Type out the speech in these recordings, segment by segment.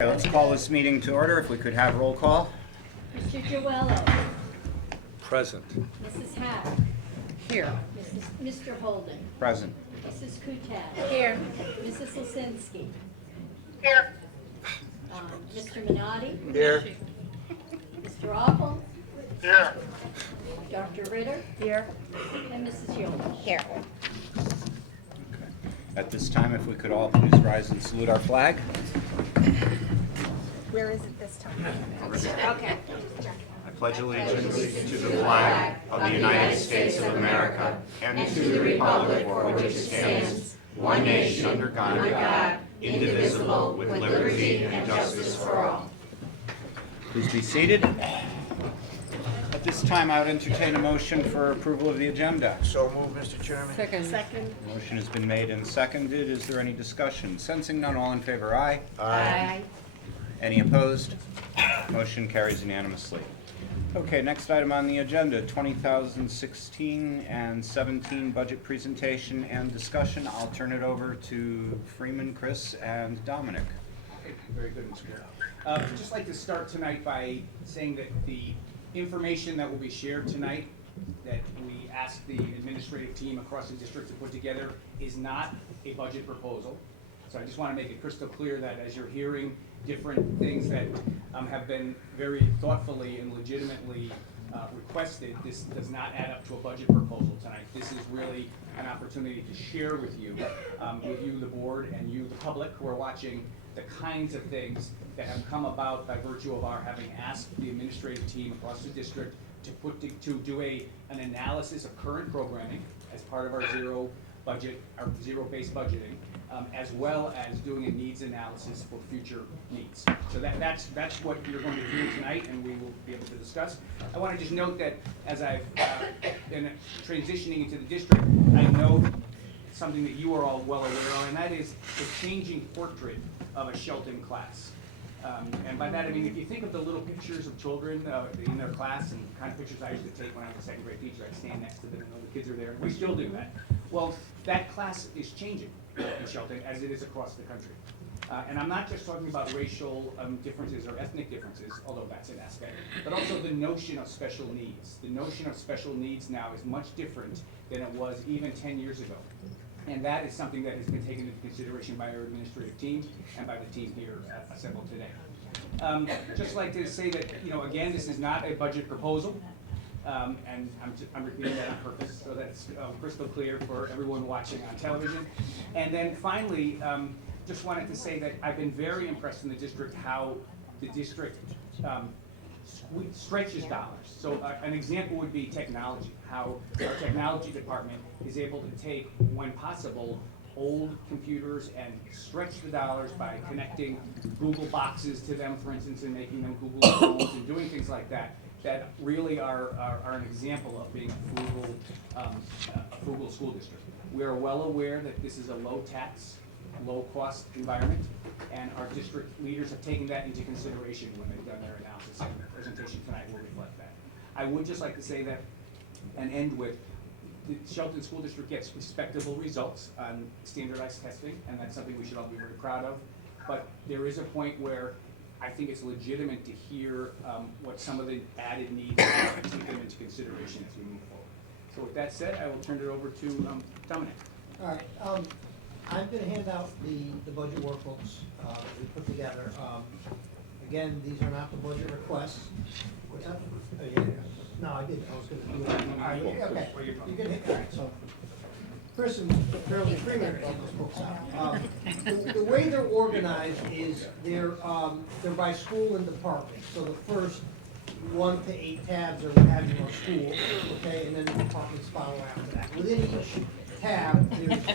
Okay, let's call this meeting to order. If we could have roll call. Mr. Joello. Present. Mrs. Hack. Here. Mr. Holden. Present. Mrs. Kutat. Here. Mrs. Lisinski. Here. Mr. Minotti. Here. Mr. Apple. Here. Dr. Ritter. Here. And Mrs. Yule. Here. Okay. At this time, if we could all please rise and salute our flag. Where is it this time? Okay. I pledge allegiance to the flag of the United States of America and to the republic for which it stands, one nation under God, indivisible, with liberty and justice for all. Please be seated. At this time, I would entertain a motion for approval of the agenda. So moved, Mr. Chairman. Second. Motion has been made and seconded. Is there any discussion? Sensing none, all in favor, aye. Aye. Any opposed? Motion carries unanimously. Okay, next item on the agenda, 2016 and 17 budget presentation and discussion. I'll turn it over to Freeman, Chris, and Dominic. Okay, very good, Mr. Mayor. I'd just like to start tonight by saying that the information that will be shared tonight that we asked the administrative team across the district to put together is not a budget proposal. So I just want to make it crystal clear that as you're hearing different things that have been very thoughtfully and legitimately requested, this does not add up to a budget proposal tonight. This is really an opportunity to share with you, the board, and you, the public, who are watching, the kinds of things that have come about by virtue of our having asked the administrative team across the district to do an analysis of current programming as part of our zero-based budgeting, as well as doing a needs analysis for future needs. So that's what you're going to do tonight, and we will be able to discuss. I want to just note that as I've been transitioning into the district, I know something that you are all well aware of, and that is the changing portrait of a Shelton class. And by that I mean, if you think of the little pictures of children in their class, and the kind of pictures I used to take when I was a second grade teacher, I'd stand next to them and know the kids are there. We still do that. Well, that class is changing in Shelton as it is across the country. And I'm not just talking about racial differences or ethnic differences, although that's an aspect, but also the notion of special needs. The notion of special needs now is much different than it was even 10 years ago. And that is something that has been taken into consideration by our administrative team and by the team here assembled today. Just like to say that, again, this is not a budget proposal. And I'm repeating that on purpose, so that's crystal clear for everyone watching on television. And then finally, just wanted to say that I've been very impressed in the district how the district stretches dollars. So an example would be technology, how our technology department is able to take, when possible, old computers and stretch the dollars by connecting Google boxes to them, for instance, and making them Google phones and doing things like that, that really are an example of being a frugal school district. We are well aware that this is a low tax, low cost environment, and our district leaders have taken that into consideration when they've done their analysis, and the presentation tonight will reflect that. I would just like to say that, and end with, the Shelton School District gets respectable results on standardized testing, and that's something we should all be very proud of. But there is a point where I think it's legitimate to hear what some of the added needs are and take them into consideration as we move forward. So with that said, I will turn it over to Dominic. All right, I'm gonna hand out the budget workbooks that we put together. Again, these are not the budget requests. What's that? Oh, yeah. No, I did, I was gonna do it. All right, okay, you can hit, all right, so. Chris and Carolyn Freeman are getting those books out. The way they're organized is they're by school and department. So the first 1 to 8 tabs are having our school, okay, and then the departments follow after that. Within each tab,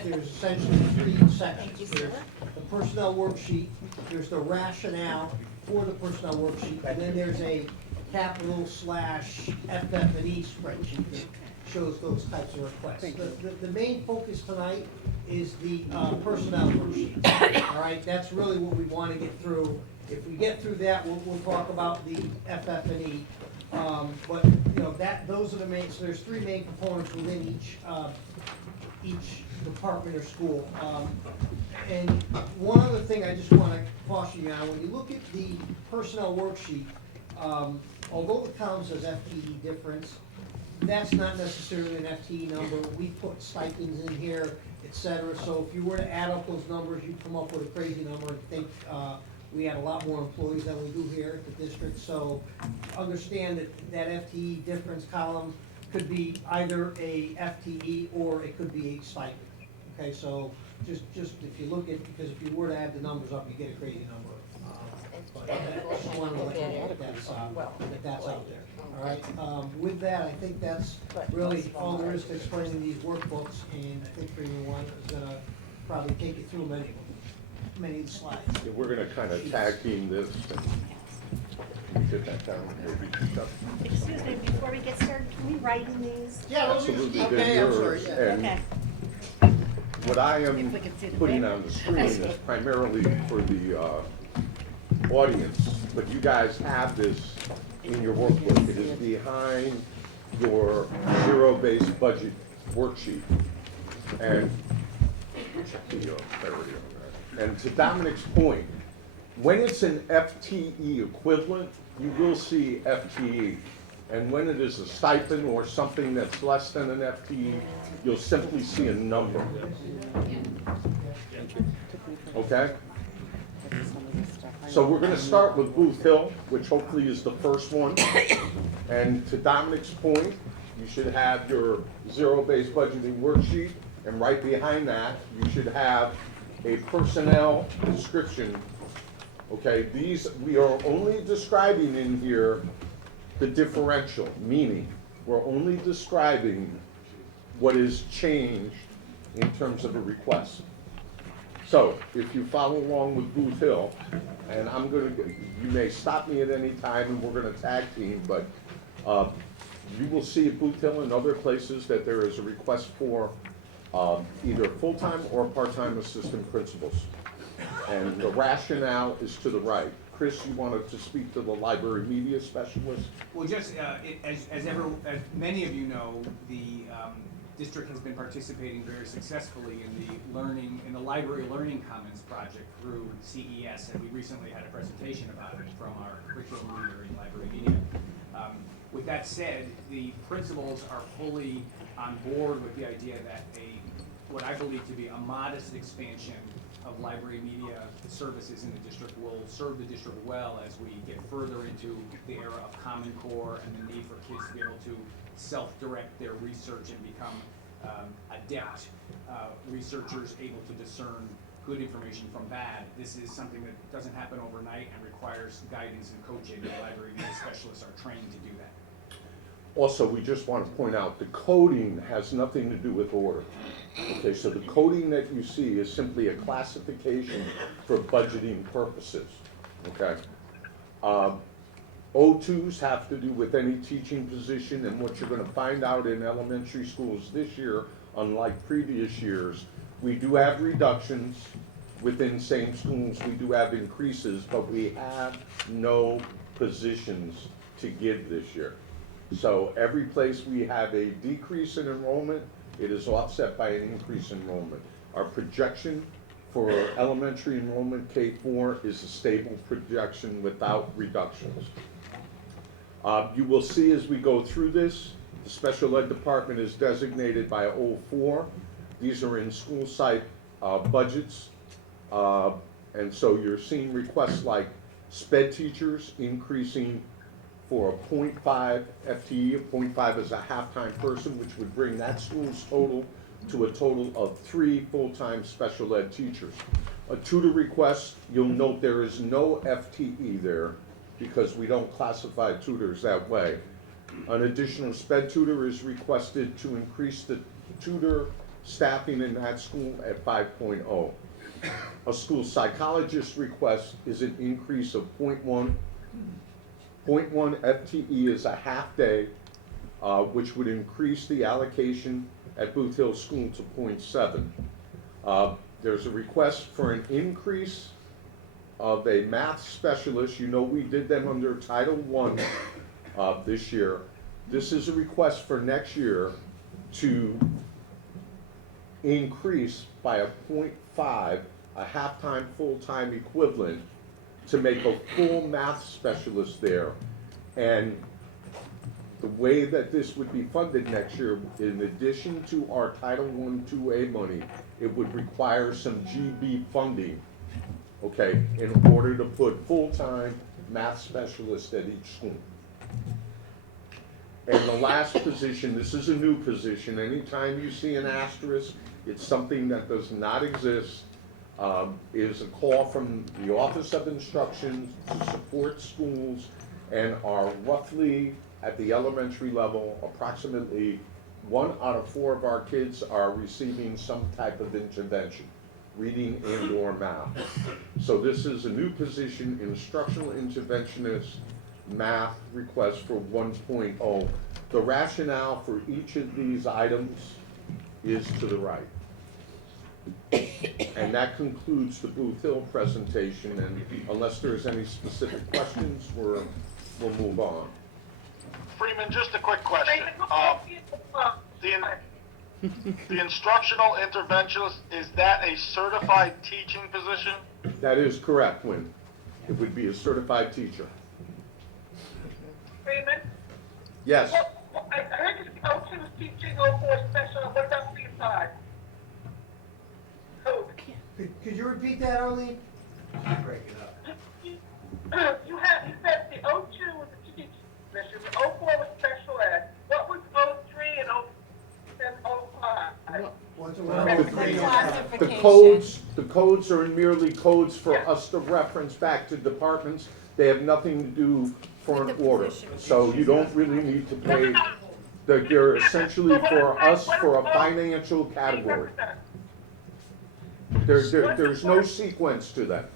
there's essentially 3 sections. There's the personnel worksheet, there's the rationale for the personnel worksheet, and then there's a capital / FF&E spreadsheet that shows those types of requests. The main focus tonight is the personnel worksheet. All right, that's really what we want to get through. If we get through that, we'll talk about the FF&E. But those are the main. So there's 3 main components within each each department or school. And one other thing I just want to caution you on, when you look at the personnel worksheet, although the column says FTE difference, that's not necessarily an FTE number. We put stipends in here, et cetera. So if you were to add up those numbers, you'd come up with a crazy number and think we have a lot more employees than we do here at the district. So understand that that FTE difference column could be either a FTE or it could be a stipend. Okay, so just if you look at, because if you were to add the numbers up, you get a crazy number. But I just wanted to let you know that that's out there. All right, with that, I think that's really all there is to explaining these workbooks, and I think Freeman One is gonna probably take you through many of the slides. Yeah, we're gonna kind of tag team this and get that down. Excuse me, before we get started, can we write in these? Yeah, those are Absolutely, just, they're okay, I'm sorry, yours, yeah. and Okay. what I am If we can see the putting paper. on the screen is primarily for the audience, but you guys have this in your workbook. It is behind your zero-based budget worksheet. And check the clarity on that. And to Dominic's point, when it's an FTE equivalent, you will see FTE. And when it is a stipend or something that's less than an FTE, you'll simply see a number. Okay? So we're gonna start with Booth Hill, which hopefully is the first one. And to Dominic's point, you should have your zero-based budgeting worksheet, and right behind that, you should have a personnel description. Okay, these, we are only describing in here the differential, meaning we're only describing what is changed in terms of a request. So if you follow along with Booth Hill, and I'm gonna, you may stop me at any time and we're gonna tag team, but you will see at Booth Hill and other places that there is a request for either full-time or part-time assistant principals. And the rationale is to the right. Chris, you wanted to speak to the library media specialist? Well, just as many of you know, the district has been participating very successfully in the Library Learning Commons project through CES, and we recently had a presentation about it from our curriculum leader in library media. With that said, the principals are fully on board with the idea that what I believe to be a modest expansion of library media services in the district will serve the district well as we get further into the era of Common Core and the need for kids to be able to self-direct their research and become adept researchers able to discern good information from bad. This is something that doesn't happen overnight and requires guidance and coaching, and library media specialists are trained to do that. Also, we just want to point out, the coding has nothing to do with order. Okay, so the coding that you see is simply a classification for budgeting purposes, okay? O2s have to do with any teaching position, and what you're gonna find out in elementary schools this year, unlike previous years, we do have reductions within same schools, we do have increases, but we have no positions to give this year. So every place we have a decrease in enrollment, it is offset by an increase in enrollment. Our projection for elementary enrollment K4 is a stable projection without reductions. You will see as we go through this, the special ed department is designated by 04. These are in school site budgets. And so you're seeing requests like SPED teachers increasing for a 0.5 FTE. A 0.5 is a half-time person, which would bring that school's total to a total of 3 full-time special ed teachers. A tutor request, you'll note there is no FTE there because we don't classify tutors that way. An additional SPED tutor is requested to increase the tutor staffing in that school at 5.0. A school psychologist request is an increase of 0.1. 0.1 FTE is a half day, which would increase the allocation at Booth Hill School to 0.7. There's a request for an increase of a math specialist. You know we did them under Title I this year. This is a request for next year to increase by a 0.5, a half-time, full-time equivalent, to make a full math specialist there. And the way that this would be funded next year, in addition to our Title I 2A money, it would require some GB funding, okay, in order to put full-time math specialists at each school. And the last position, this is a new position, anytime you see an asterisk, it's something that does not exist, is a call from the Office of Instruction to support schools, and are roughly, at the elementary level, approximately 1 out of 4 of our kids are receiving some type of intervention, reading and/or math. So this is a new position, instructional interventionist, math request for 1.0. The rationale for each of these items is to the right. And that concludes the Booth Hill presentation, and unless there's any specific questions, we'll move on. Freeman, just a quick question. The instructional interventionist, is that a certified teaching position? That is correct, Wynn. It would be a certified teacher. Freeman? Yes, I heard you O2 is teaching O4 special, what about 3-5? Oh, Could you repeat that, Arlene? you said the O2 was a teaching position, the O4 was special ed. What was O3 and O5? What's the codes are merely codes for us to reference back to departments. They have nothing to do for an order. So you don't really need to pay, they're essentially for us for a financial category. There's no sequence to that.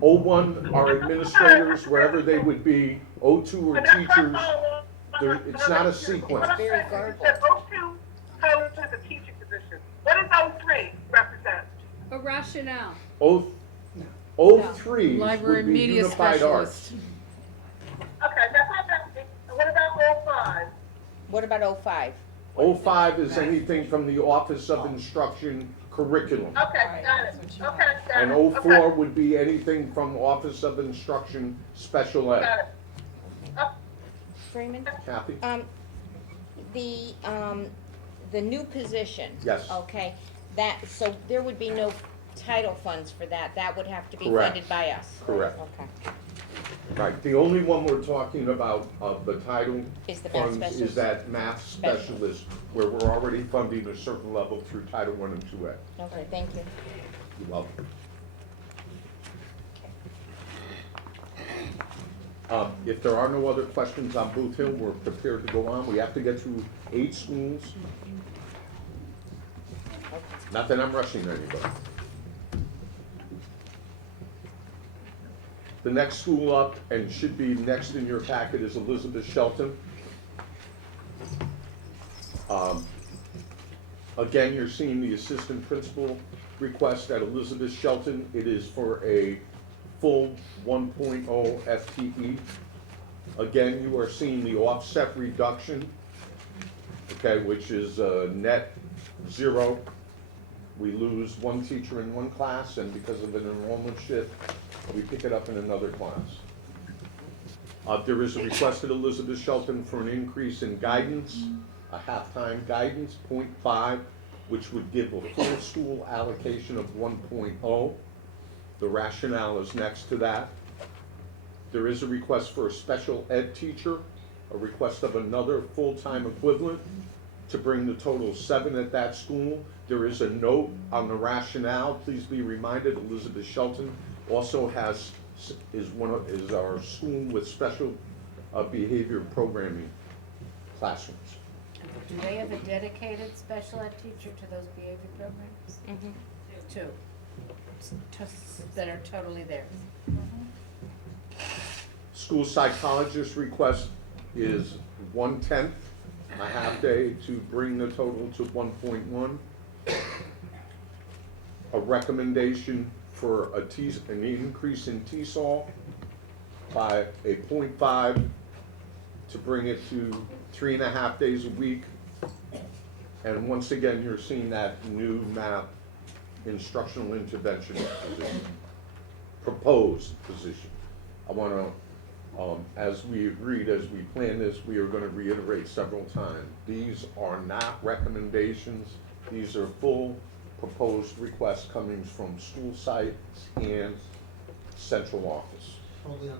O1 are administrators, wherever they would be. O2 are teachers. It's not a sequence. Very garbled. O2 goes to the teaching position. What does O3 represent? A rationale. O3 Library would be media unified arts. specialist. Okay, that's what I'm asking. And what about O5? What about 05? O5 is anything from the Office of Instruction curriculum. Okay, got it. Okay, got it. And Okay, O4 would be anything from Office of Instruction special ed. got it. Freeman? Kathy? The new position. Yes. Okay, so there would be no title funds for that. That would have to be Correct. funded by us. Correct. Okay. Right, the only one we're talking about of the title Is the math funds specialist. is that math specialist, where we're already funding a certain level through Title I and 2A. Okay, thank you. You're welcome. If there are no other questions on Booth Hill, we're prepared to go on. We have to get through 8 schools. Not that I'm rushing anybody. The next school up, and should be next in your packet, is Elizabeth Shelton. Again, you're seeing the assistant principal request at Elizabeth Shelton. It is for a full 1.0 FTE. Again, you are seeing the offset reduction, okay, which is net 0. We lose 1 teacher in 1 class, and because of an enrollment shift, we pick it up in another class. There is a request at Elizabeth Shelton for an increase in guidance, a half-time guidance, 0.5, which would give a full school allocation of 1.0. The rationale is next to that. There is a request for a special ed teacher, a request of another full-time equivalent to bring the total 7 at that school. There is a note on the rationale. Please be reminded, Elizabeth Shelton also is our school with special behavior programming classrooms. Do they have a dedicated special ed teacher to those behavior programs? Mhm. 2. That are totally theirs. School psychologist request is 1/10, a half day to bring the total to 1.1. A recommendation for an increase in TESOL by a 0.5 to bring it to 3.5 days a week. And once again, you're seeing that new math instructional intervention position, proposed position. I want to, as we agreed, as we planned this, we are going to reiterate several times. These are not recommendations. These are full proposed requests coming from school sites and central office. Totally on.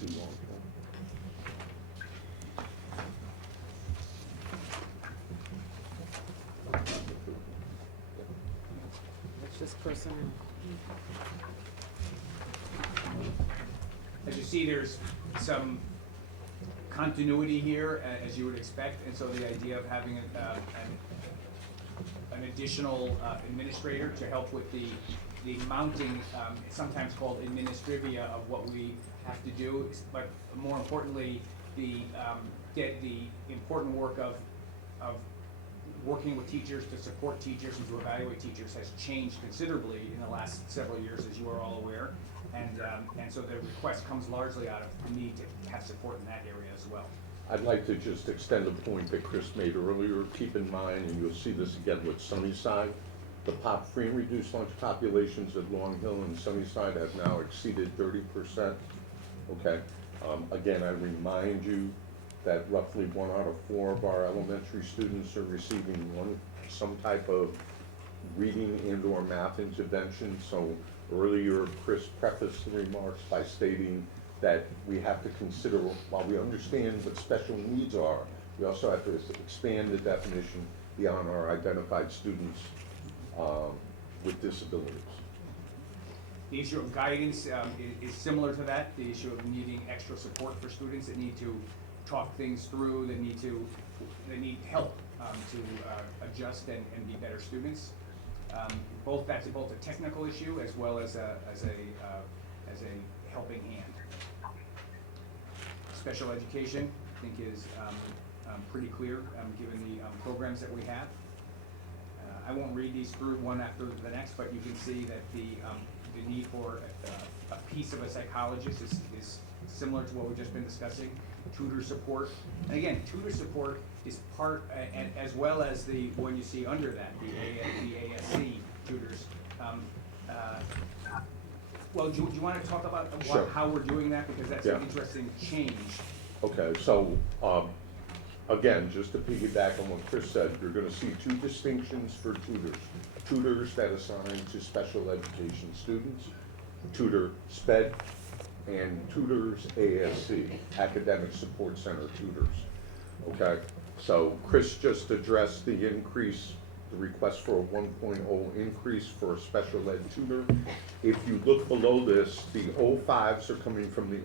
Too long. It's just personnel. As you see, there's some continuity here, as you would expect, and so the idea of having an additional administrator to help with the mounting, it's sometimes called administrivia of what we have to do, but more importantly, the important work of working with teachers to support teachers and to evaluate teachers has changed considerably in the last several years, as you are all aware. And so the request comes largely out of the need to have support in that area as well. I'd like to just extend a point that Chris made earlier. Keep in mind, and you'll see this again with Sunnyside, the free and reduced lunch populations at Long Hill and Sunnyside have now exceeded 30%. Okay. Again, I remind you that roughly 1 out of 4 of our elementary students are receiving some type of reading and/or math intervention. So earlier, Chris prefaced the remarks by stating that we have to consider, while we understand what special needs are, we also have to expand the definition beyond our identified students with disabilities. The issue of guidance is similar to that, the issue of needing extra support for students that need to talk things through, that need help to adjust and be better students. That's both a technical issue as well as a helping hand. Special education, I think, is pretty clear given the programs that we have. I won't read these through one after the next, but you can see that the need for a piece of a psychologist is similar to what we've just been discussing. Tutor support, and again, tutor support is part, as well as the one you see under that, the ASC tutors. Well, do you want to talk about Sure. how we're doing that, because that's an interesting change. Okay, so again, just to piggyback on what Chris said, you're going to see 2 distinctions for tutors. Tutors that assign to special education students, tutor SPED, and tutors ASC, Academic Support Center tutors. Okay, so Chris just addressed the increase, the request for a 1.0 increase for a special ed tutor. If you look below this, the 05s are coming from the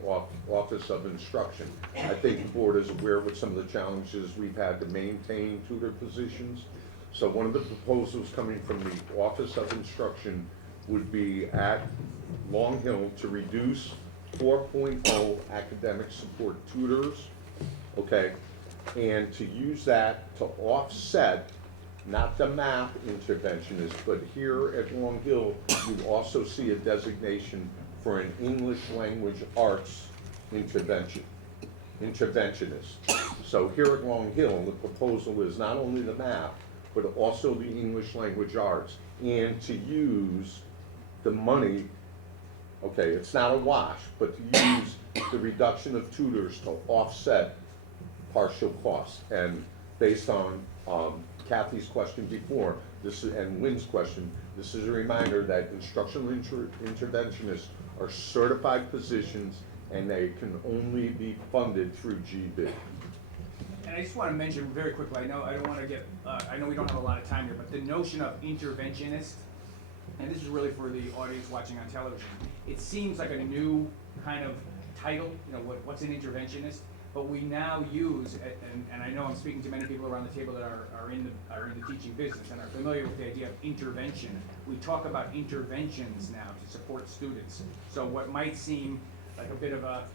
Office of Instruction. I think the board is aware of some of the challenges we've had to maintain tutor positions. So one of the proposals coming from the Office of Instruction would be at Long Hill to reduce 4.0 academic support tutors, okay, and to use that to offset not the math interventionist, but here at Long Hill, you also see a designation for an English language arts interventionist. So here at Long Hill, the proposal is not only the math, but also the English language arts, and to use the money, okay, it's not a wash, but to use the reduction of tutors to offset partial costs. And based on Kathy's question before, and Wynn's question, this is a reminder that instructional interventionists are certified positions and they can only be funded through GB. And I just want to mention very quickly, I know we don't have a lot of time here, but the notion of interventionist, and this is really for the audience watching on television, it seems like a new kind of title, what's an interventionist? But we now use, and I know I'm speaking to many people around the table that are in the teaching business and are familiar with the idea of intervention. We talk about interventions now to support students. So what might seem like a bit of a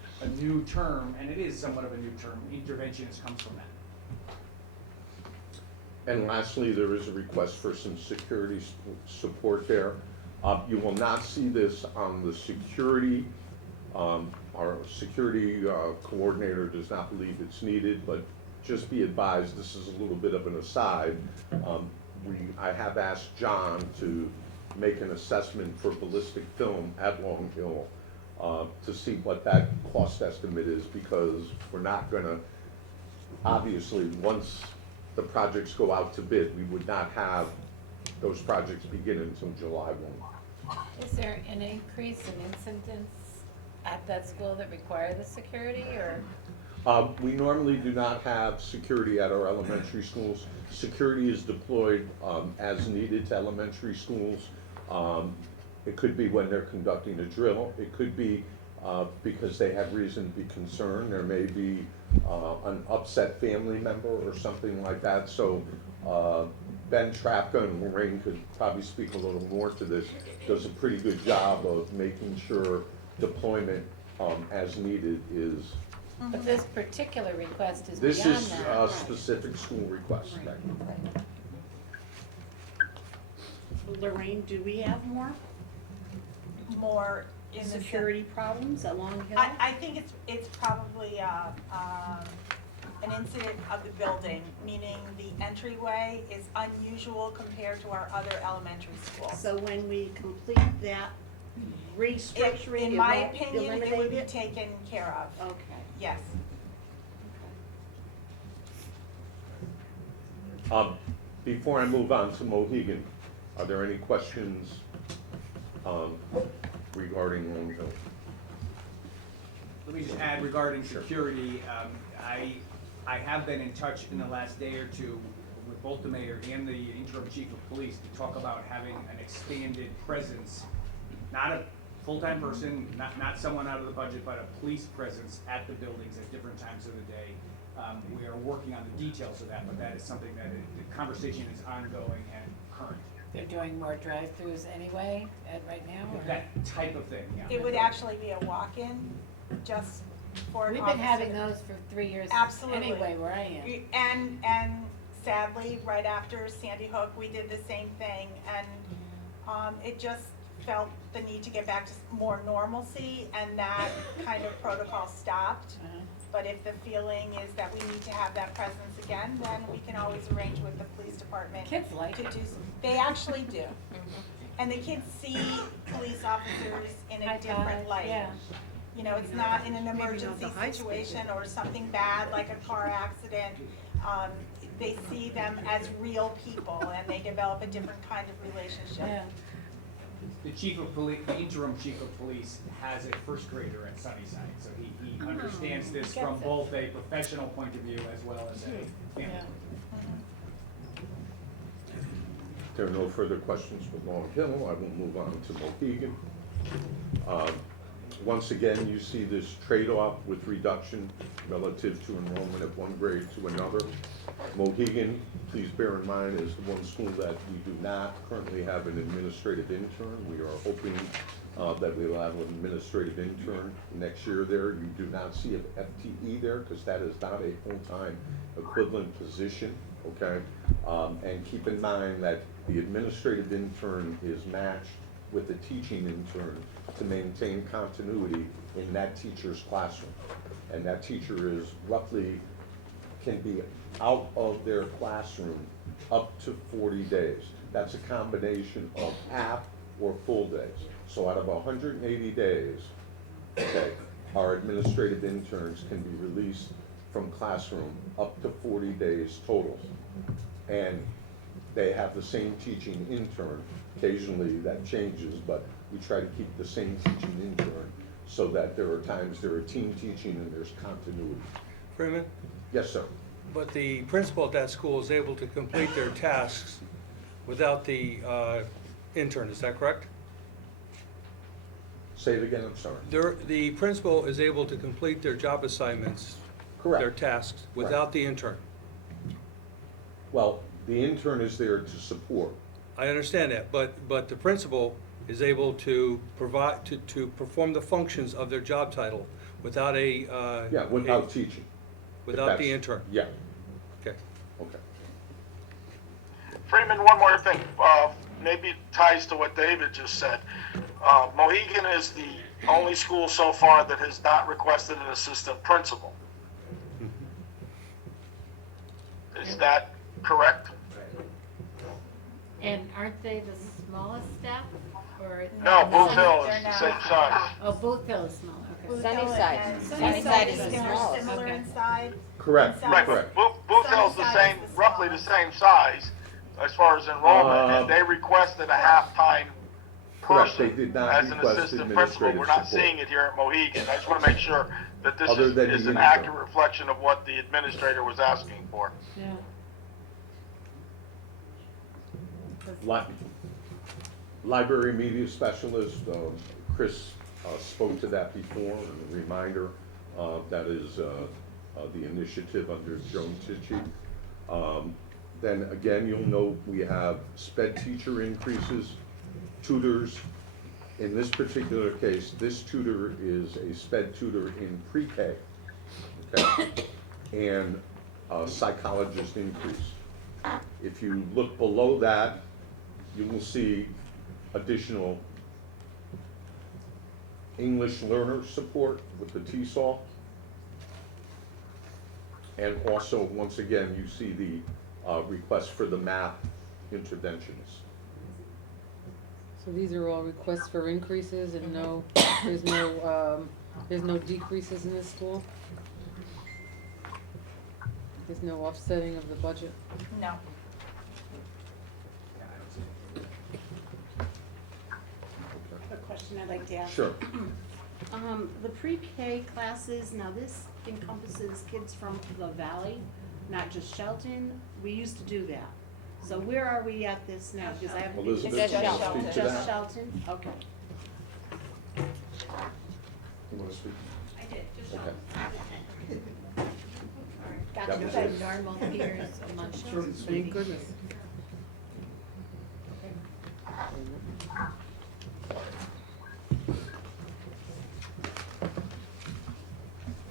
new term, and it is somewhat of a new term, interventionist comes from that. And lastly, there is a request for some security support there. You will not see this on the security Our security coordinator does not believe it's needed, but just be advised, this is a little bit of an aside. I have asked John to make an assessment for ballistic film at Long Hill to see what that cost estimate is, because we're not gonna, obviously, once the projects go out to bid, we would not have those projects begin until July 1. Is there an increase in incidents at that school that require the security, or? We normally do not have security at our elementary schools. Security is deployed as needed to elementary schools. It could be when they're conducting a drill. It could be because they have reason to be concerned. There may be an upset family member or something like that. So Ben Trapka, and Lorraine could probably speak a little more to this, does a pretty good job of making sure deployment as needed is. But this particular request is This beyond is that. a specific school request. Right. Lorraine, do we have more More in the security problems at Long Hill? I think it's probably an incident of the building, meaning the entryway is unusual compared to our other elementary schools. So when we complete that restructuring, In it my won't opinion, it would eliminate be it? taken care of, Okay. yes. Before I move on to Mohegan, are there any questions regarding Long Hill? Let me just add regarding security, I have been in touch in the last day or two with both the mayor and the interim chief of police to talk about having an expanded presence, not a full-time person, not someone out of the budget, but a police presence at the buildings at different times of the day. We are working on the details of that, but that is something that the conversation is ongoing and current. They're doing more drive-throughs anyway, right now, or? That type of thing, yeah. It would actually be a walk-in, just for. We've been having those for 3 years. Absolutely. Anyway, where I am. And sadly, right after Sandy Hook, we did the same thing, and it just felt the need to get back to more normalcy, and that kind of protocol stopped. But if the feeling is that we need to have that presence again, then we can always arrange with the police department. Kids like to it. do. They actually do. And the kids see police officers in a High different five, light. yeah. You know, it's not in an Maybe not emergency the high school situation kids. or something bad like a car accident. They see them as real people, and they develop a different kind of relationship. Yeah. The chief of police, the interim chief of police has a first grader at Sunnyside, so he understands this from Gets it. both a professional point of view as well as a family. Yeah. If there are no further questions for Long Hill, I will move on to Mohegan. Once again, you see this trade-off with reduction relative to enrollment of one grade to another. Mohegan, please bear in mind, is the one school that we do not currently have an administrative intern. We are hoping that we will have an administrative intern next year there. You do not see an FTE there because that is not a full-time equivalent position, okay? And keep in mind that the administrative intern is matched with the teaching intern to maintain continuity in that teacher's classroom. And that teacher is roughly, can be out of their classroom up to 40 days. That's a combination of half or full days. So out of 180 days, okay, our administrative interns can be released from classroom up to 40 days total. And they have the same teaching intern. Occasionally that changes, but we try to keep the same teaching intern so that there are times there are team teaching and there's continuity. Freeman, Yes, sir. but the principal at that school is able to complete their tasks without the intern, is that correct? Say it again, I'm sorry. The principal is able to complete their job assignments, their Correct. tasks, without the intern. Well, the intern is there to support. I understand that, but the principal is able to provide, to perform the functions of their job title without a. Yeah, without teaching. Without the That's- intern. Yeah, Okay. okay. Freeman, one more thing, maybe it ties to what David just said. Mohegan is the only school so far that has not requested an assistant principal. Is that correct? And aren't they the smallest staff, or? No, Booth Hill is the same size. Oh, Booth Hill is smaller, okay. Sunnyside. Sunnyside is the is smallest. similar Okay. in size. Correct, Inside. Right, correct. but Booth Hill's the Sunnyside same, is the roughly the smallest. same size as far as enrollment, and they requested a half-time Correct, they person did not as an request assistant principal. administrative We're not support. seeing it here at Mohegan. I just want to make sure that this Other than is the an intern. accurate reflection of what the administrator was asking for. Yeah. Library media specialist, Chris spoke to that before, and a reminder, that is the initiative under Joan Tichy. Then again, you'll note we have sped teacher increases, tutors. In this particular case, this tutor is a sped tutor in pre-K, okay? And a psychologist increase. If you look below that, you will see additional English learner support with the TESOL. And also, once again, you see the request for the math interventionists. So these are all requests for increases and there's no decreases in this school? There's no offsetting of the budget? No. A question I'd like to ask. Sure. The pre-K classes, now this encompasses kids from the valley, not just Shelton. We used to do that. So where are we at this now? Because I haven't. Elizabeth, Just you want to Shelton. speak to Just that? Shelton? Okay. You want to speak? I did, just Okay. got That to was put it. normal peers among Thank goodness.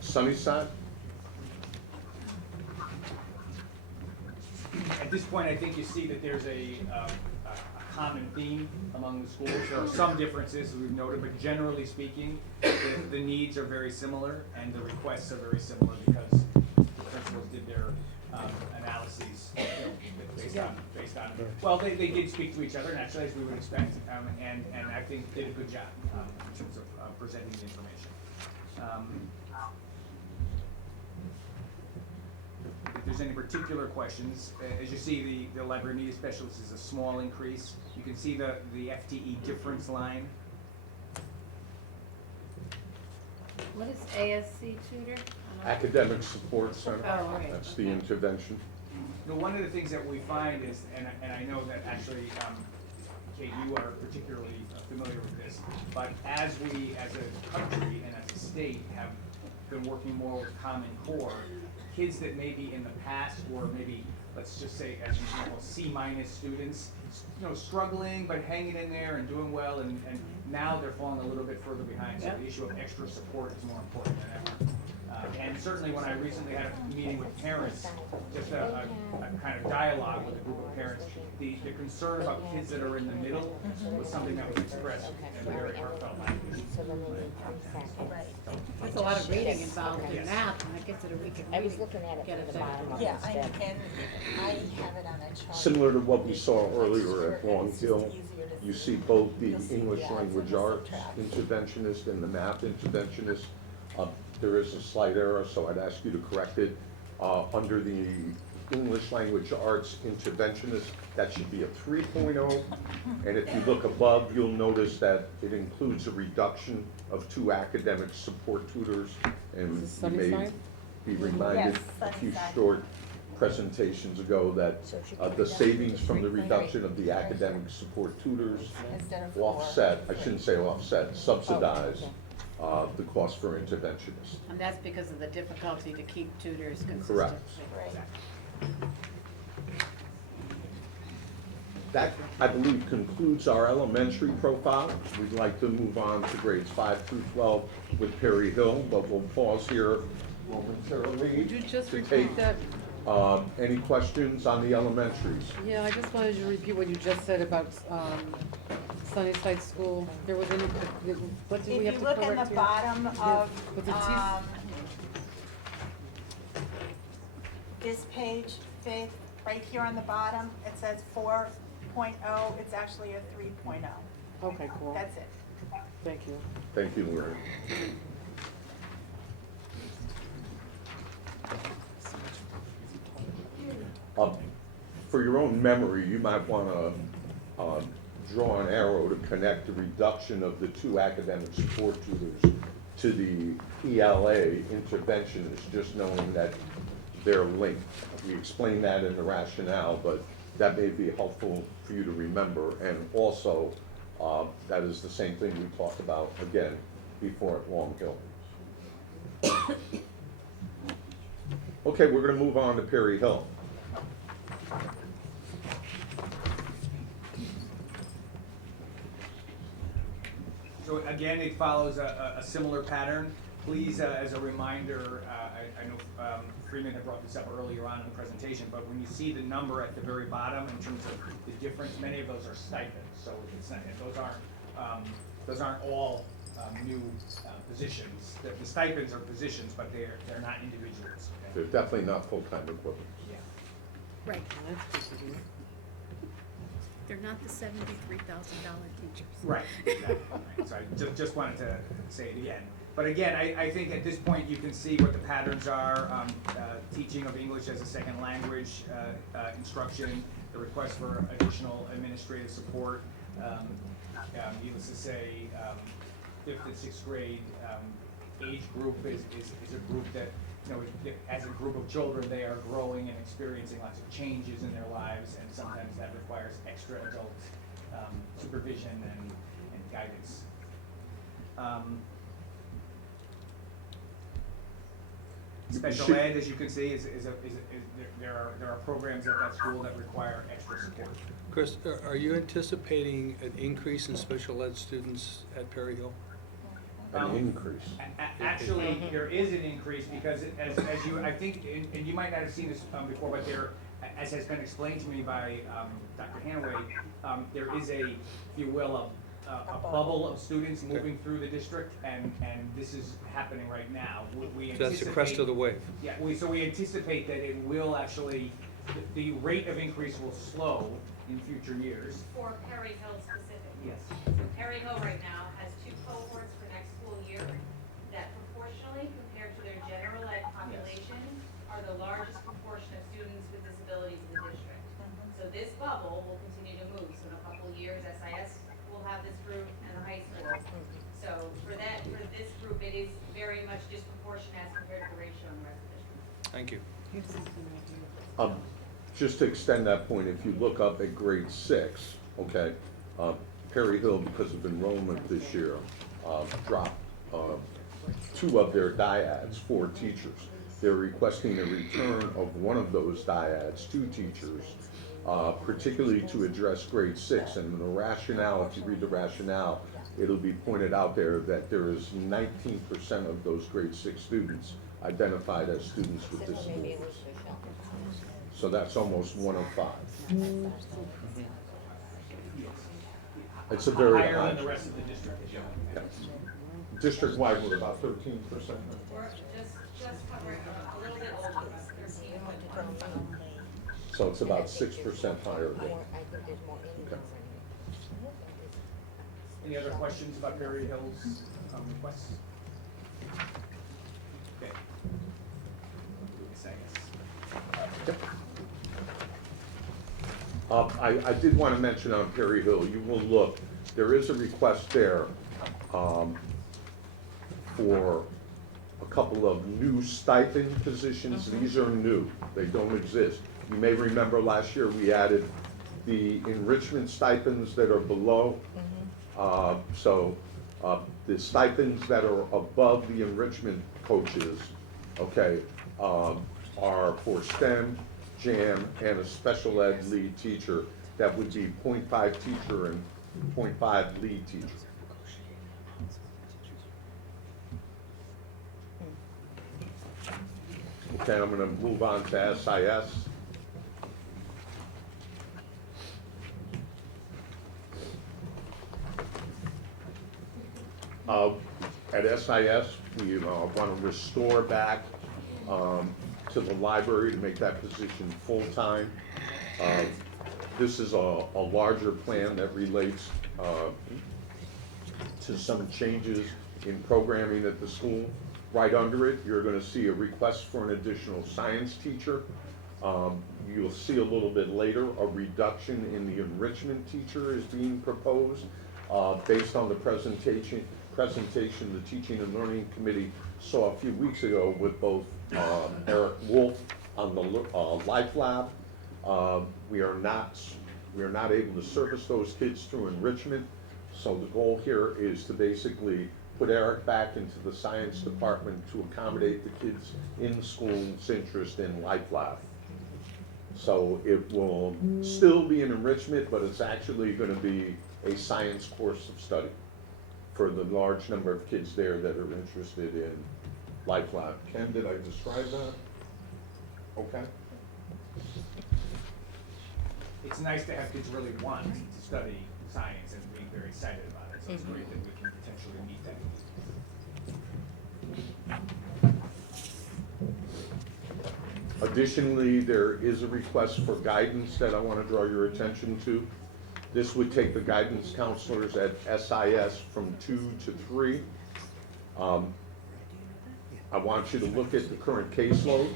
Sunnyside? At this point, I think you see that there's a common theme among the schools. There are some differences, as we've noted, but generally speaking, the needs are very similar and the requests are very similar because the principals did their analyses, based on, well, they did speak to each other naturally, as we would expect, and I think did a good job in terms of presenting the information. If there's any particular questions, as you see, the library media specialist is a small increase. You can see the FTE difference line. What is ASC tutor? Academic Support Center. Oh, right, That's the okay. intervention. You know, one of the things that we find is, and I know that actually, Kate, you are particularly familiar with this, but as we, as a country and as a state, have been working more with Common Core, kids that maybe in the past were maybe, let's just say, as an example, C- students, you know, struggling but hanging in there and doing well, and now they're falling a little bit further behind. So the issue of extra support is more important than ever. And certainly when I recently had a meeting with parents, just a kind of dialogue with a group of parents, the concern about kids that are in the middle was something that was expressed in a very heartfelt language. There's a lot of reading involved in math, and that gets it a week of I was reading. looking at it Get from it the back. bottom of Yeah, the I, step. and I have it on a chart. Similar to what we saw earlier at Long It's just Hill, easier to you see. see both the You'll see English the odds language and the arts subtract. interventionist and the math interventionist. There is a slight error, so I'd ask you to correct it. Under the English language arts interventionist, that should be a 3.0. And if you look above, you'll notice that it includes a reduction of 2 academic support tutors. And Is this you may Sunnyside? be reminded Yes, a few Sunnyside. short presentations ago that the savings from the reduction of the academic support tutors Instead of 4. offset, I shouldn't say offset, subsidize the cost for interventionists. And that's because of the difficulty to keep tutors consistent. Correct. Right. That, I believe, concludes our elementary profile. We'd like to move on to grades 5 through 12 with Perry Hill, but we'll pause here momentarily Would you just to repeat take that? any questions on the elementaries. Yeah, I just wanted you to repeat what you just said about Sunnyside School, there was any, what did we have If to you correct look here? in the bottom of, With the this page, Faith, right here on the bottom, it says 4.0, it's actually a 3.0. Okay, cool, That's it. thank you. Thank you, Lorraine. For your own memory, you might want to draw an arrow to connect the reduction of the 2 academic support tutors to the ELA interventionists, just knowing that they're linked. We explained that in the rationale, but that may be helpful for you to remember. And also, that is the same thing we talked about, again, before at Long Hill. Okay, we're going to move on to Perry Hill. So again, it follows a similar pattern. Please, as a reminder, I know Freeman had brought this up earlier on in the presentation, but when you see the number at the very bottom in terms of the difference, many of those are stipends. So it's not, those aren't all new positions. The stipends are positions, but they're not individuals. Okay? They're definitely not full-time equivalents. Yeah. Right, That's good to hear. they're not the $73,000 teachers. Right, exactly. Right. So I just wanted to say it again. But again, I think at this point you can see what the patterns are. Teaching of English as a second language instruction, the request for additional administrative support. Needless to say, 5th and 6th grade age group is a group that, you know, as a group of children, they are growing and experiencing lots of changes in their lives, and sometimes that requires extra adult supervision and guidance. Special ed, as you can see, there are programs at that school that require extra support. Chris, are you anticipating an increase in special ed students at Perry Hill? An increase. Actually, there is an increase because as you, I think, and you might not have seen this before, but there, as has been explained to me by Dr. Hanaway, there is a, if you will, a bubble of students moving through the district, and this is happening right now. We So that's the crest of the wave. Yeah, so we anticipate that it will actually, the rate of increase will slow in future years. For Perry Hill specifically. Yes. So Perry Hill right now has 2 cohorts for next school year that proportionally compared to their general ed population are the largest proportion of students with disabilities in the district. So this bubble will continue to move. So in a couple of years, SIS will have this group and the high school. So for this group, it is very much disproportionate as compared to the ratio in the rest of the district. Thank you. Just to extend that point, if you look up at grade 6, okay, Perry Hill, because of enrollment this year, dropped 2 of their dyads, 4 teachers. They're requesting a return of one of those dyads, 2 teachers, particularly to address grade 6. And the rationale, if you read the rationale, it'll be pointed out there that there is 19% of those grade 6 students identified as students with disabilities. So that's almost 1 of 5. It's a very higher high. than the rest of the district, as you know. Yes. District-wide, we're about 13%. We're just covering a little bit over, about 13.1. So it's about 6% higher than. Okay. Any other questions about Perry Hill's requests? Okay. I did want to mention on Perry Hill, you will look, there is a request there for a couple of new stipend positions. These are new, they don't exist. You may remember last year we added the enrichment stipends that are below. The stipends that are above the enrichment coaches, okay, are for STEM, JAM, and a special ed lead teacher. That would be 0.5 teacher and 0.5 lead teacher. Okay, I'm gonna move on to SIS. At SIS, we want to restore back to the library to make that position full-time. This is a larger plan that relates to some changes in programming at the school. Right under it, you're going to see a request for an additional science teacher. You'll see a little bit later a reduction in the enrichment teacher is being proposed based on the presentation the Teaching and Learning Committee saw a few weeks ago with both Eric Wolf on the Life Lab. We are not able to service those kids through enrichment, so the goal here is to basically put Eric back into the science department to accommodate the kids in the school's interest in Life Lab. So it will still be an enrichment, but it's actually going to be a science course of study for the large number of kids there that are interested in Life Lab. Ken, did I describe that? Okay. It's nice to have kids really want to study science and being very excited about it, so it's great that we can potentially meet that need. Additionally, there is a request for guidance that I want to draw your attention to. This would take the guidance counselors at SIS from 2 to 3. I want you to look at the current caseload.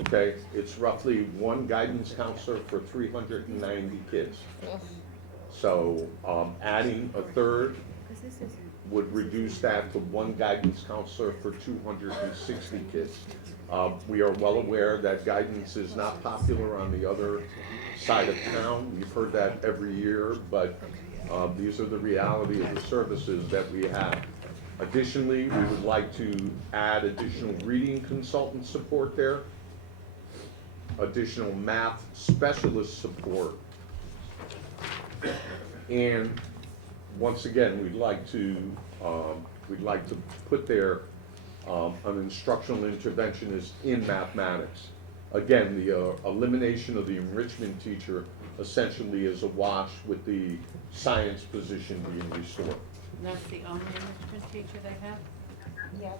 Okay, it's roughly one guidance counselor for 390 kids. So adding a third would reduce that to one guidance counselor for 260 kids. We are well aware that guidance is not popular on the other side of town. We've heard that every year, but these are the reality of the services that we have. Additionally, we would like to add additional reading consultant support there, additional math specialist support, and once again, we'd like to put there an instructional interventionist in mathematics. Again, the elimination of the enrichment teacher essentially is a wash with the science position being restored. That's the only enrichment teacher they have? Yes.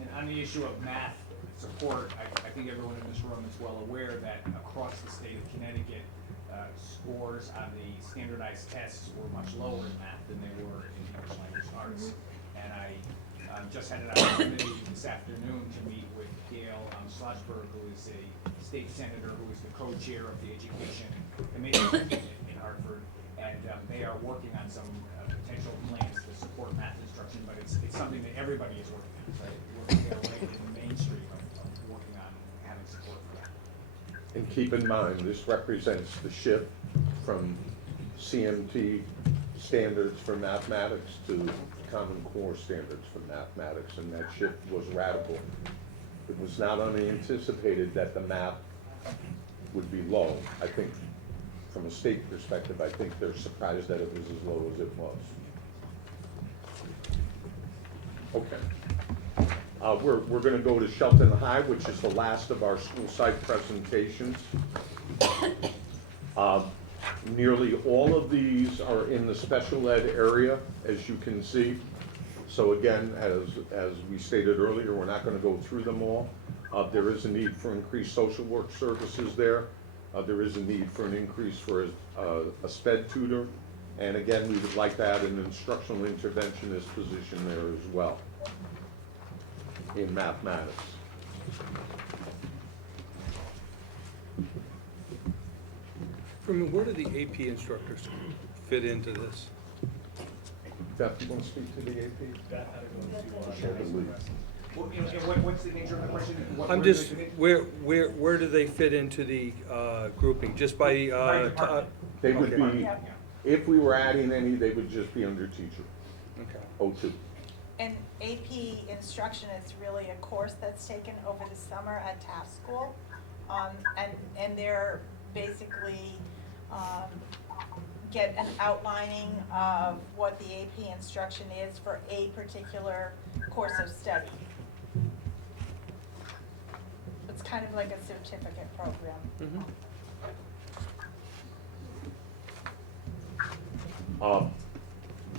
And on the issue of math support, I think everyone in this room is well aware that across the state of Connecticut, scores on the standardized tests were much lower in math than they were in English language arts. And I just had an opportunity this afternoon to meet with Gail Schlossberg, who is a state senator, who is the co-chair of the education committee in Hartford. And they are working on some potential plans to support math instruction, but it's something that everybody is working on. Right? They're right in the mainstream of working on having support for that. And keep in mind, this represents the shift from CMT standards for mathematics to Common Core standards for mathematics, and that shift was radical. It was not unanticipated that the math would be low. I think from a state perspective, I think they're surprised that it was as low as it was. Okay. We're going to go to Shelton High, which is the last of our school site presentations. Nearly all of these are in the special ed area, as you can see. So again, as we stated earlier, we're not going to go through them all. There is a need for increased social work services there. There is a need for an increase for a SPED tutor. And again, we would like to add an instructional interventionist position there as well in mathematics. Where do the AP instructors fit into this? Beth, you want to speak to the AP? Well, you know, what's the nature of the question? I'm just, where do they fit into the grouping? Just by, They would okay. be, if we were adding any, they would just be under teacher, Okay. O2. And AP instruction is really a course that's taken over the summer at Taft School. And they're basically, get an outlining of what the AP instruction is for a particular course of study. It's kind of like a certificate program.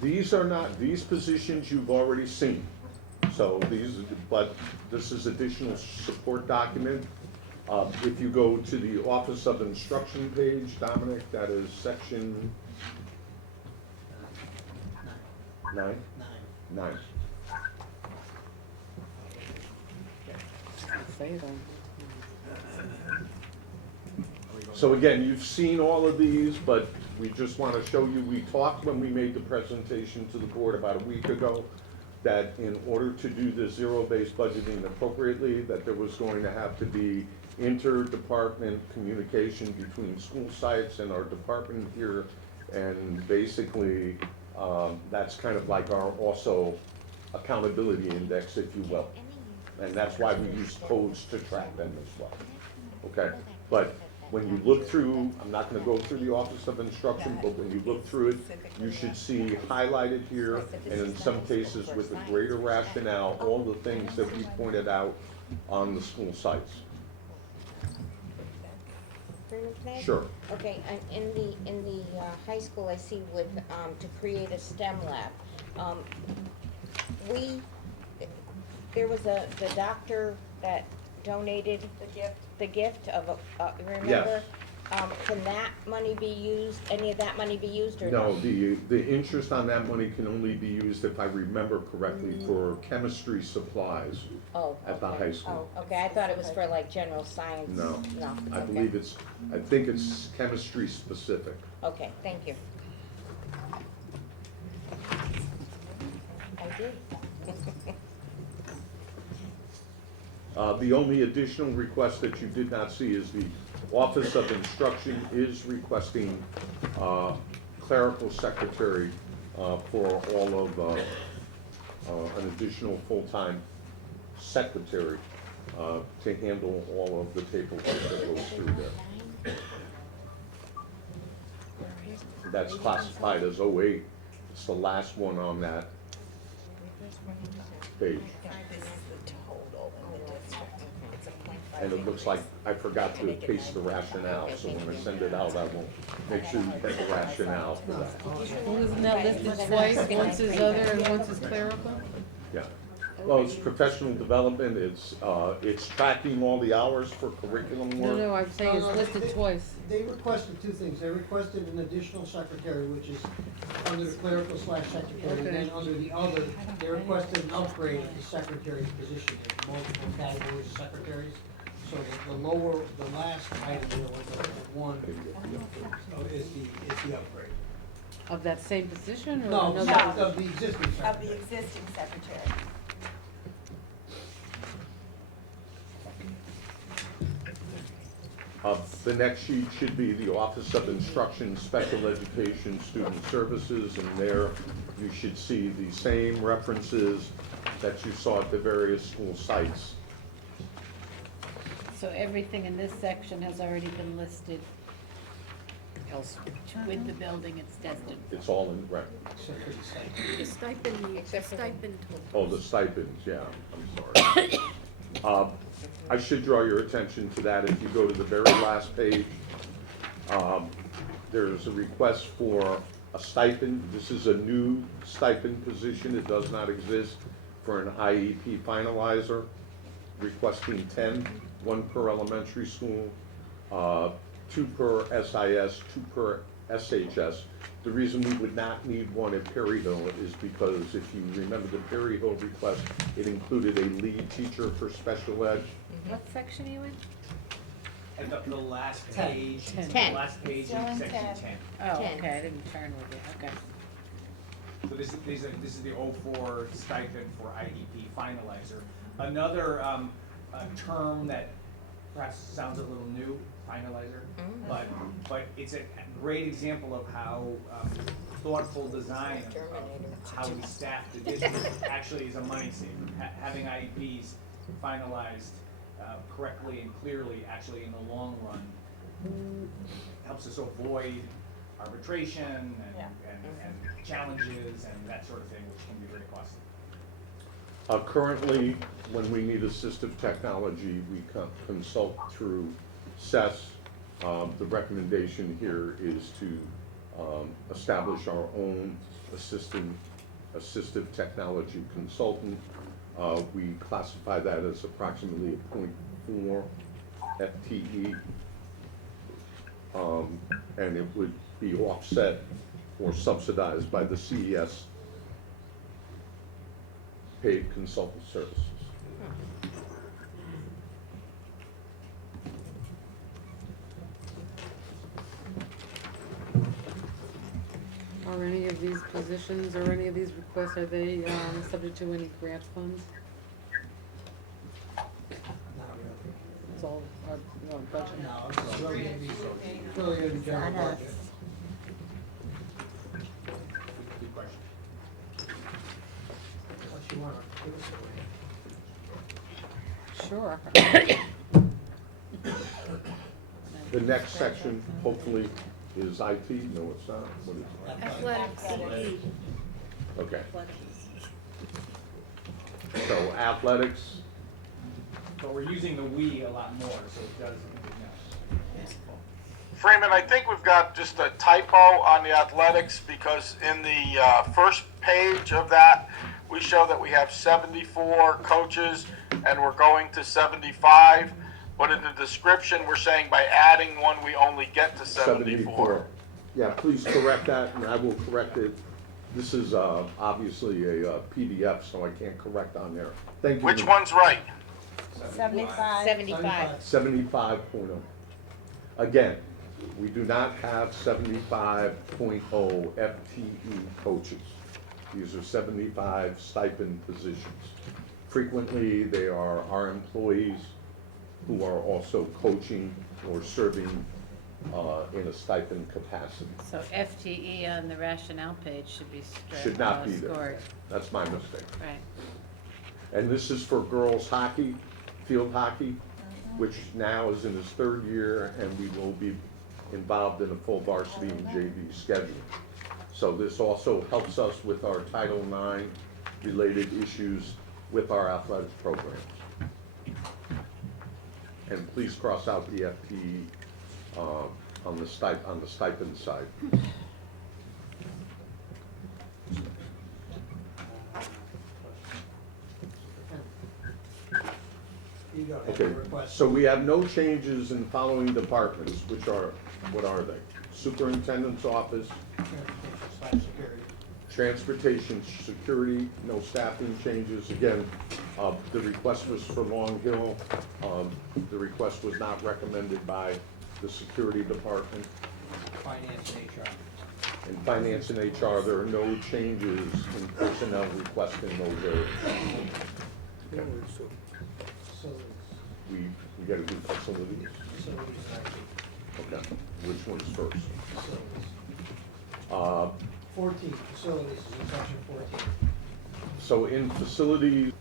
These are not, these positions you've already seen. So but this is additional support document. If you go to the Office of Instruction page, Dominic, that is section 9? 9. Say it on. So again, you've seen all of these, but we just want to show you, we talked when we made the presentation to the board about a week ago, that in order to do the zero-based budgeting appropriately, that there was going to have to be inter-department communication between school sites and our department here. And basically, that's kind of like our also accountability index, if you will. And that's why we use codes to track them as well. Okay, but when you look through, I'm not gonna go through the Office of Instruction, but when you look through it, you should see highlighted here, and in some cases with a greater rationale, all the things that we pointed out on the school sites. Sure. Okay, in the high school, I see with, to create a STEM lab. There was the doctor that donated the gift of remember? Yes. Can that money be used, any of that money be used or no? No, the interest on that money can only be used, if I remember correctly, for chemistry supplies at the high school. Oh, okay, I thought it was for like general science. No. No, I okay. believe I think it's chemistry specific. Okay, thank you. I did. The only additional request that you did not see is the Office of Instruction is requesting clerical secretary for all of an additional full-time secretary to handle all of the paperwork that goes through there. That's classified as 08. It's the last one on that page. And it looks like I forgot to paste the rationale, so when I send it out, I will make sure you get the rationale for that. Well, isn't that listed twice? Once is other and once is clerical? Yeah. Well, it's professional development, it's tracking all the hours for curriculum work. No, I'm saying it's listed twice. They requested two things. They requested an additional secretary, which is under the clerical / secretary. And then under the other, they requested an upgrade of the secretary's position. There's multiple categories of secretaries. So the last item there was one, is the upgrade. Of that same position or No, another? of the existing secretary. Of the existing secretary. The next sheet should be the Office of Instruction, Special Education, Student Services, and there you should see the same references that you saw at the various school sites. So everything in this section has already been listed with the building it's destined. It's all in red. The stipend, total. Oh, the stipends, yeah, I'm sorry. I should draw your attention to that. If you go to the very last page, there's a request for a stipend. This is a new stipend position. It does not exist for an IEP finalizer, requesting 10, 1 per elementary school, 2 per SIS, 2 per SHS. The reason we would not need one at Perryville is because if you remember the Perryville request, it included a lead teacher for special ed. What section are you in? And the last page, the 10. last page is section 10. Oh, 10. okay, I didn't turn with you, okay. So this is the 04 stipend for IEP finalizer. Another term that perhaps sounds a little new, finalizer, but it's a great example of how thoughtful design of how we staff the district actually is a money saver. Having IEPs finalized correctly and clearly, actually in the long run, helps us avoid arbitration and challenges and that sort of thing, which can be very costly. Currently, when we need assistive technology, we consult through CES. The recommendation here is to establish our own assistive technology consultant. We classify that as approximately 0.4 FTE. And it would be offset or subsidized by the CES paid consultant services. Are any of these positions or any of these requests, are they, subject to any grant funds? Not really. It's all, budget? No, it's really gonna be general budget. Good question. Unless you wanna give us a Sure. The next section, hopefully, is IT. No, it's not. What is it? Athletics. Okay. So athletics, But we're using the "we" a lot more, so it does, Freeman, I think we've got just a typo on the athletics, because in the first page of that, we show that we have 74 coaches and we're going to 75. But in the description, we're saying by adding one, we only get to 74. Yeah, please correct that, and I will correct it. This is obviously a PDF, so I can't correct on there. Thank you. Which one's right? 75. 75.0. Again, we do not have 75.0 FTE coaches. These are 75 stipend positions. Frequently, they are our employees who are also coaching or serving in a stipend capacity. So FTE on the rationale page should be Should not be there. scored. That's my mistake. Right. And this is for girls hockey, field hockey, which now is in its third year, and we will be involved in a full varsity and JV schedule. So this also helps us with our Title IX related issues with our athletics programs. And please cross out the FTE on the stipend side. You go ahead, Okay, request. so we have no changes in the following departments, which are, what are they? Superintendent's office, Transportation/security. transportation security, no staffing changes. Again, the request was for Long Hill. The request was not recommended by the security department. Finance and HR. In finance and HR, there are no changes in personnel requesting those areas. Okay. Facilities. We gotta do facilities. Facilities and IT. Okay, which one's first? Facilities. 14, facilities is in section 14. So in facilities,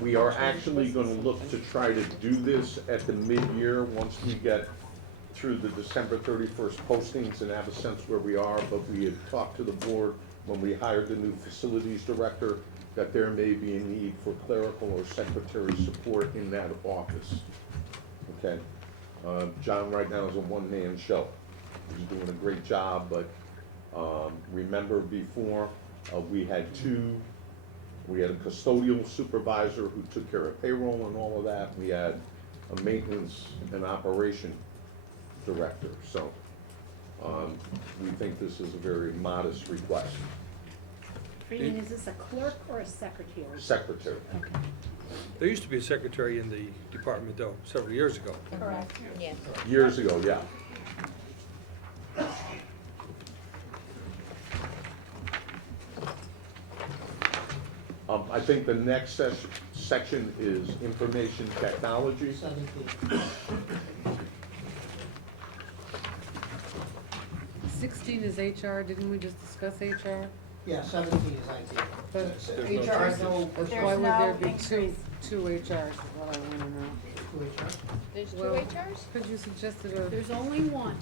we are actually gonna look to try to do this at the mid-year, once we get through the December 31st postings and have a sense where we are, but we had talked to the board when we hired the new facilities director that there may be a need for clerical or secretary support in that office. Okay? John right now is a one-man show. He's doing a great job, but remember before, we had a custodial supervisor who took care of payroll and all of that. We had a maintenance and operation director. So we think this is a very modest request. Freeman, is this a clerk or a secretary? Secretary. Okay. There used to be a secretary in the department, though, several years ago. Correct. Yes. Years ago, yeah. I think the next section is information technology. 17. 16 is HR, didn't we just discuss HR? Yeah, 17 is IT. But So There's no HR has changes. no Why personnel. would there no be increase. two HRs, is what I wanna know. to HR. There's two Well, HRs? Could you suggested a, There's only one.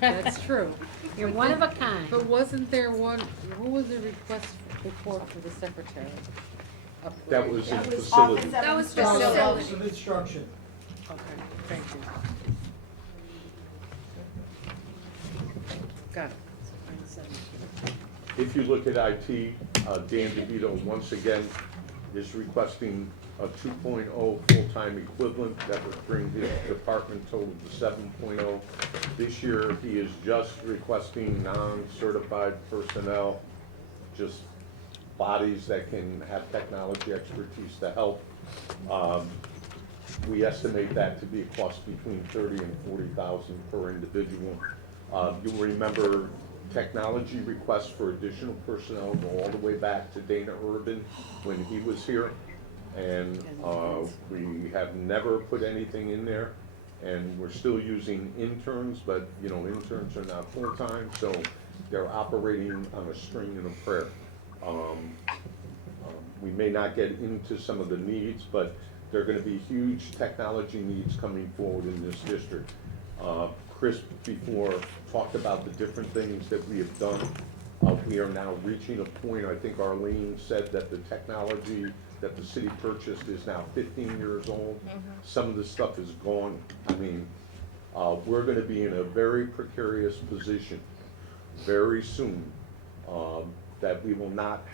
that's true. You're one of a kind. But wasn't there one, who was the request before for the secretary? Upgrade? That was in That was facility. office That was administration. Office of Instruction. Okay, thank you. Got it. If you look at IT, Dan DeVito once again is requesting a 2.0 full-time equivalent that would bring his department total to 7.0. This year, he is just requesting non-certified personnel, just bodies that can have technology expertise to help. We estimate that to be a cost between 30 and 40,000 per individual. You'll remember technology requests for additional personnel go all the way back to Dana Urban when he was here. And we have never put anything in there. And we're still using interns, but you know, interns are not full-time, so they're operating on a string and a prayer. We may not get into some of the needs, but there are going to be huge technology needs coming forward in this district. Chris before talked about the different things that we have done. We are now reaching a point, I think Arlene said that the technology that the city purchased is now 15 years old. Some of the stuff is gone. I mean, we're going to be in a very precarious position very soon that we will not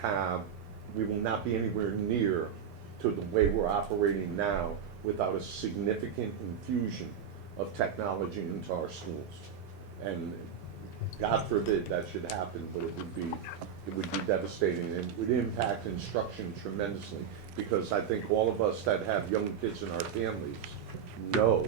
be anywhere near to the way we're operating now without a significant infusion of technology into our schools. And God forbid that should happen, but it would be devastating and would impact instruction tremendously, because I think all of us that have young kids in our families know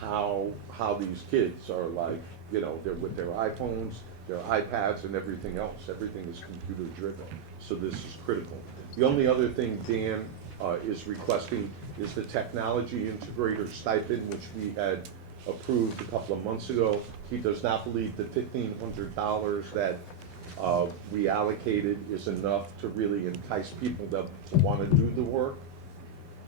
how these kids are like, you know, they're with their iPhones, their iPads and everything else. Everything is computer driven, so this is critical. The only other thing Dan is requesting is the technology integrator stipend, which we had approved a couple of months ago. He does not believe the $1,500 that we allocated is enough to really entice people to want to do the work.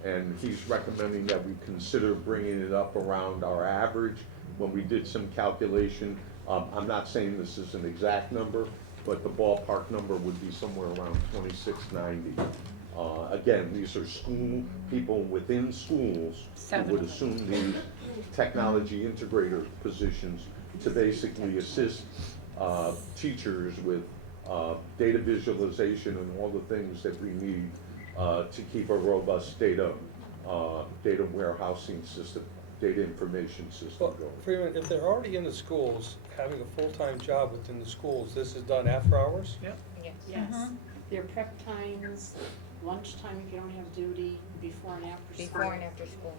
And he's recommending that we consider bringing it up around our average. When we did some calculation, I'm not saying this is an exact number, but the ballpark number would be somewhere around $2,690. Again, these are school people within schools who would assume these technology integrator positions to basically assist teachers with data visualization and all the things that we need to keep a robust data warehousing system, data information system Well, going. Freeman, if they're already in the schools, having a full-time job within the schools, this is done after hours? Yep. Yes, their prep times, lunchtime if you don't have duty, before and after school. Before and after school.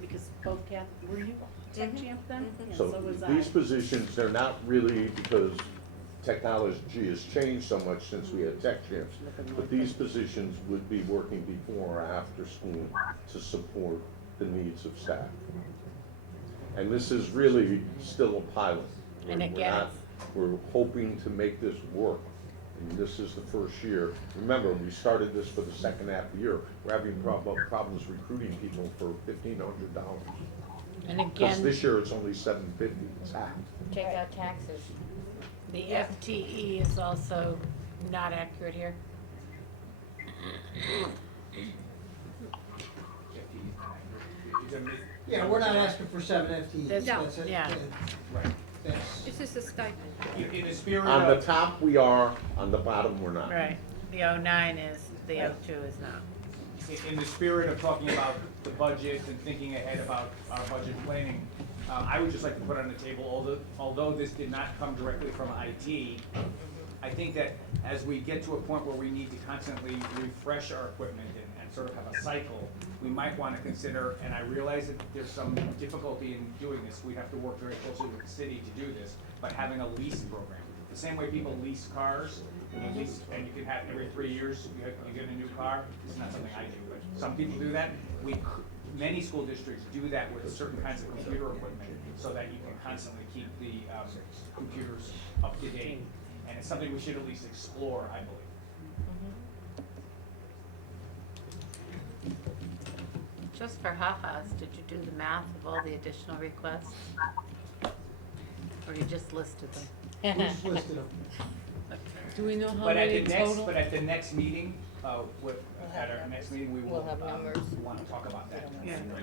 Because both Kath, were you tech champ then? Yeah, So was I. these positions, they're not really because technology has changed so much since we had tech champs, but these positions would be working before or after school to support the needs of staff. And this is really still a pilot. And We're again, not- We're hoping to make this work. And this is the first year. Remember, we started this for the second half of the year. We're having problems recruiting people for $1,500. And Because again, this year it's only $750, it's half. Take out taxes. the FTE is also not accurate here. Yeah, we're not asking for 7 FTEs. There's- That's it. yeah. Right. That's, It's just a stipend. In the spirit On the of, top, we are, on the bottom, we're not. Right, the 09 is, the 02 is not. in the spirit of talking about the budget and thinking ahead about our budget planning, I would just like to put on the table, although this did not come directly from IT, I think that as we get to a point where we need to constantly refresh our equipment and sort of have a cycle, we might want to consider, and I realize that there's some difficulty in doing this, we have to work very closely with the city to do this, but having a lease program. The same way people lease cars, and you can have every 3 years, you get a new car. It's not something I do, but some people do that. Many school districts do that with certain kinds of computer equipment, so that you can constantly keep the computers up to date. And it's something we should at least explore, I believe. Just for ha-has, did you do the math of all the additional requests? Or you just listed them? we just listed them. Do we know how But many total? at the next meeting, at our next meeting, we will, We'll have numbers. want to talk about that.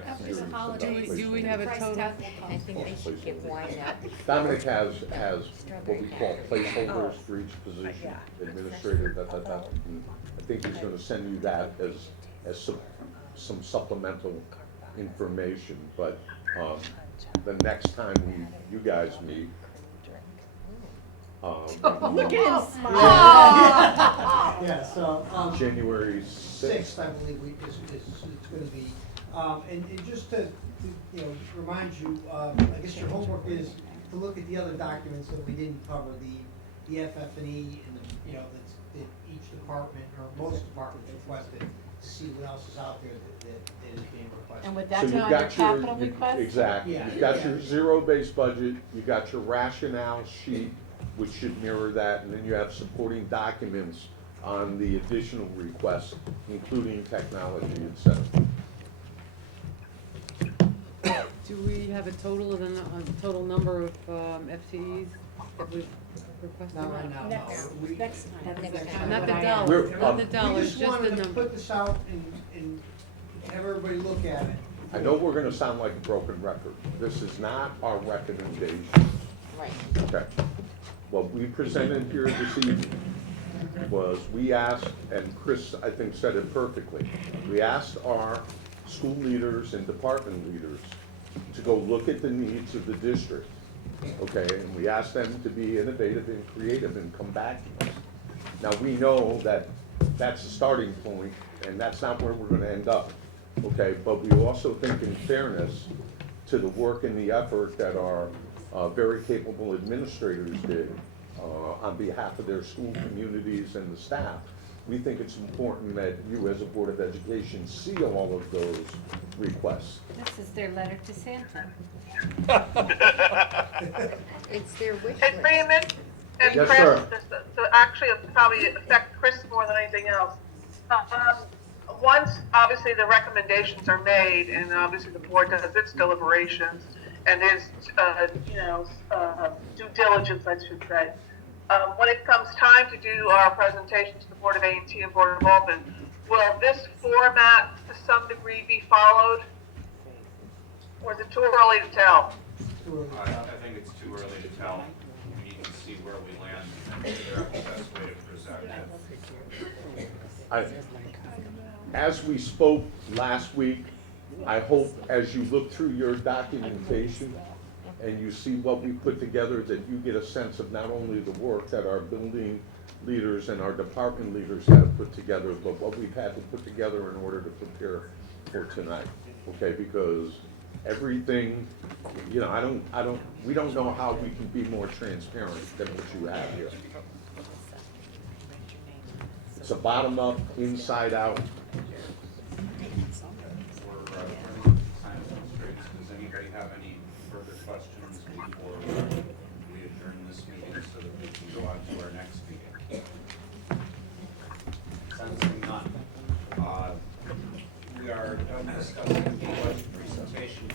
After the holidays. Do we have a price total? tag will come. I think they should give wine out. Dominic has what we call placeholders for each position, Yeah. administrator, and I think he's gonna send you that as some supplemental information, but, the next time you guys meet, Look at him smile. Yeah, so, January sixth, 6th. I believe it's gonna be. And just to, you know, remind you, I guess your homework is to look at the other documents that we didn't cover, the FF&E and the, you know, that each department, or most departments requested, to see what else is out there that is being requested. And would So that be you've on your got capital request? Exactly, Yeah. you've got your zero-based budget, you got your rationale sheet, which should mirror that, and then you have supporting documents on the additional requests, including technology, et cetera. Do we have a total of a total number of FTEs that we've requested? Not right now, no. Next, We- next time. Next Next time. Not the time. dollars, We're- not the We dollars, just just the wanted to number. put this out and have everybody look at it. I know we're gonna sound like a broken record, this is not our recommendation, Right. okay? What we presented here this evening was, we asked, and Chris, I think, said it perfectly, we asked our school leaders and department leaders to go look at the needs of the district, okay? And we asked them to be innovative and creative and come back to us. Now, we know that that's the starting point, and that's not where we're gonna end up, okay? But we also think, in fairness to the work and the effort that our very capable administrators did on behalf of their school communities and the staff, we think it's important that you, as a Board of Education, see all of those requests. This is their letter to Santa. It's their wish And list. Raymond and Yes, Chris, sir. to actually probably affect Chris more than anything else. Once, obviously, the recommendations are made, and obviously the board does its deliberations and its, due diligence, I should say. When it comes time to do our presentation to the Board of A&T and Board of Alderman, will this format to some degree be followed? Or is it too early to tell? I think it's too early to tell. We need to see where we land and figure out the best way to present it. As we spoke last week, I hope as you look through your documentation and you see what we put together, that you get a sense of not only the work that our building leaders and our department leaders had to put together, but what we've had to put together in order to prepare for tonight, okay? Because everything, we don't know how we can be more transparent than what you have here. It's a bottom-up, inside-out. We're running time constraints. Does anybody have any further questions before we adjourn this meeting so that we can go on to our next meeting? Sensing none. We are done discussing the budget presentation